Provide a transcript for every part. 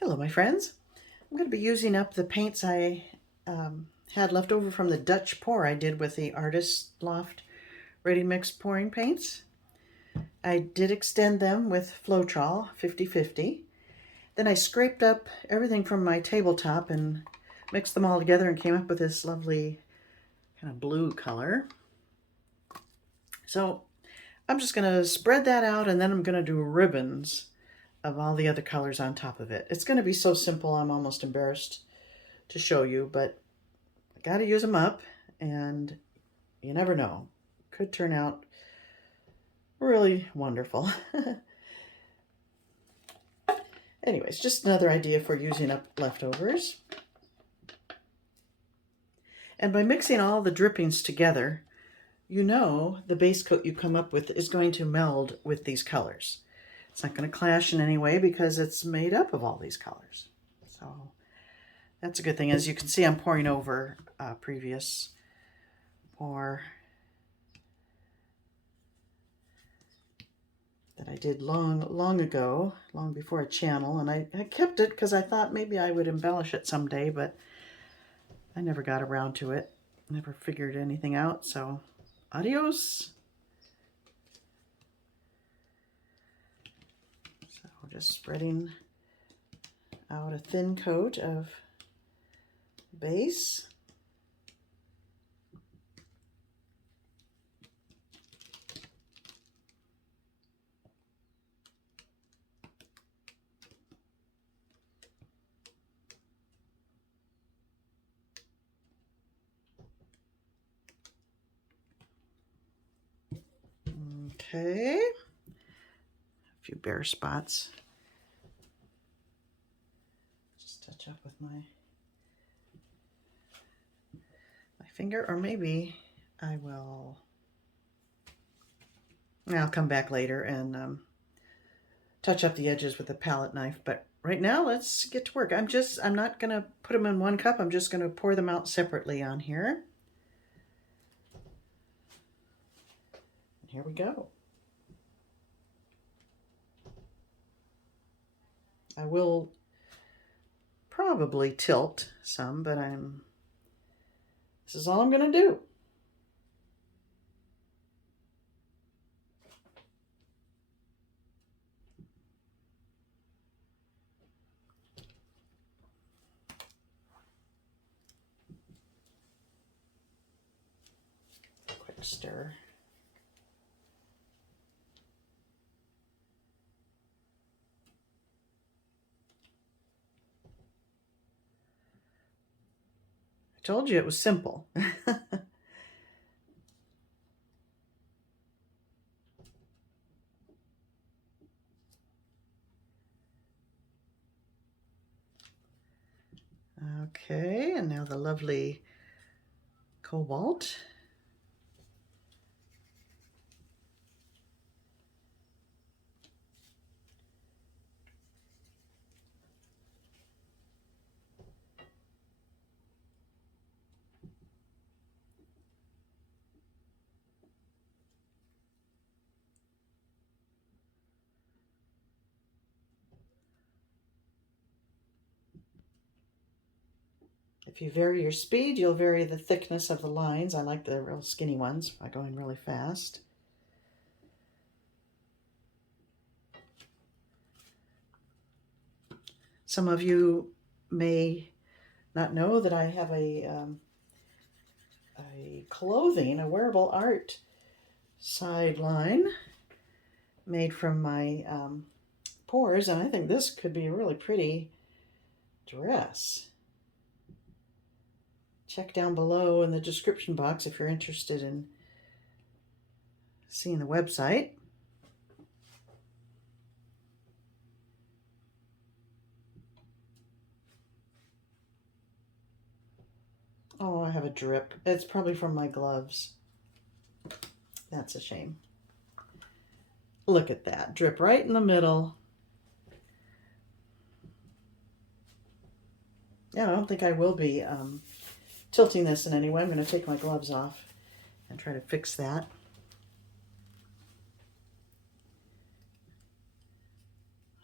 Hello, my friends. I'm going to be using up the paints I had left over from the Dutch pour I did with the Artist Loft Ready Mix pouring paints. I did extend them with Floetrol 50/50. Then I scraped up everything from my tabletop and mixed them all together and came up with this lovely kind of blue color. So I'm just going to spread that out, and then I'm going to do ribbons of all the other colors on top of it. It's going to be so simple, I'm almost embarrassed to show you, but I got to use them up, and you never know. Could turn out really wonderful. Anyways, just another idea for using up leftovers. And by mixing all the drippings together, you know the base coat you come up with is going to meld with these colors. It's not going to clash in any way because it's made up of all these colors. So that's a good thing. As you can see, I'm pouring over previous pour that I did long ago, long before a channel, and I kept it because I thought maybe I would embellish it someday, but I never got around to it. Never figured anything out, so adios. So just spreading out a thin coat of base. Okay, a few bare spots. Just touch up with my finger, or maybe I will. I'll come back later and touch up the edges with a palette knife. But right now, let's get to work. I'm not gonna put them in one cup. I'm just gonna pour them out separately on here. And here we go. I will probably tilt some, but this is all I'm gonna do. Quick stir. I told you it was simple. Okay, and now the lovely Cobalt. If you vary your speed, you'll vary the thickness of the lines. I like the real skinny ones by going really fast. Some of you may not know that I have a clothing, a wearable art sideline made from my pours, and I think this could be a really pretty dress. Check down below in the description box if you're interested in seeing the website. Oh, I have a drip. It's probably from my gloves. That's a shame. Look at that. Drip right in the middle. Yeah, I don't think I will be tilting this in any way. I'm going to take my gloves off and try to fix that.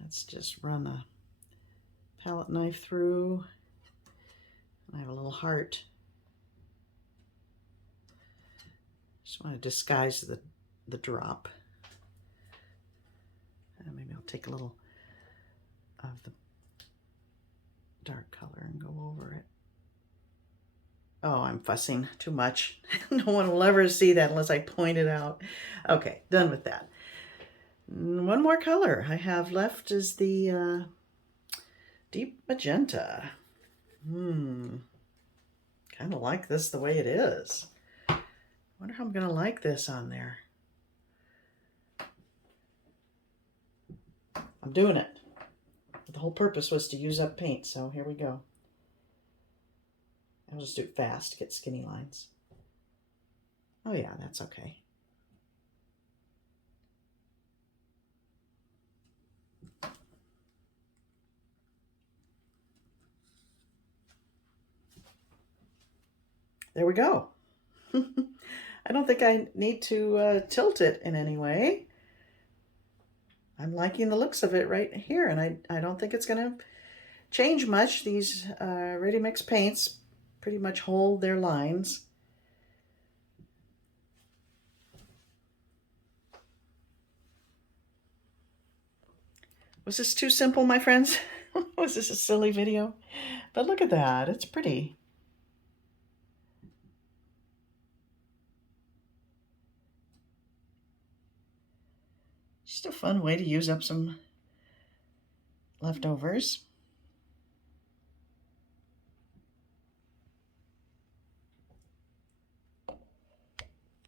Let's just run a palette knife through. I have a little heart. Just want to disguise the drop. And maybe I'll take a little of the dark color and go over it. Oh, I'm fussing too much. No one will ever see that unless I point it out. Okay, done with that. One more color I have left is the deep magenta. Kind of like this the way it is. Wonder how I'm gonna like this on there. I'm doing it. The whole purpose was to use up paint, so here we go. I'll just do it fast to get skinny lines. Oh yeah, that's okay. There we go. I don't think I need to tilt it in any way. I'm liking the looks of it right here, and I don't think it's going to change much. These ready mix paints pretty much hold their lines. Was this too simple, my friends? Was this a silly video? But look at that, it's pretty. Just a fun way to use up some leftovers.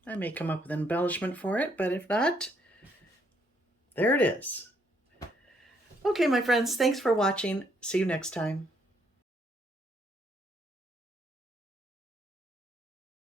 I may come up with an embellishment for it, but if not, there it is. Okay, my friends, thanks for watching. See you next time.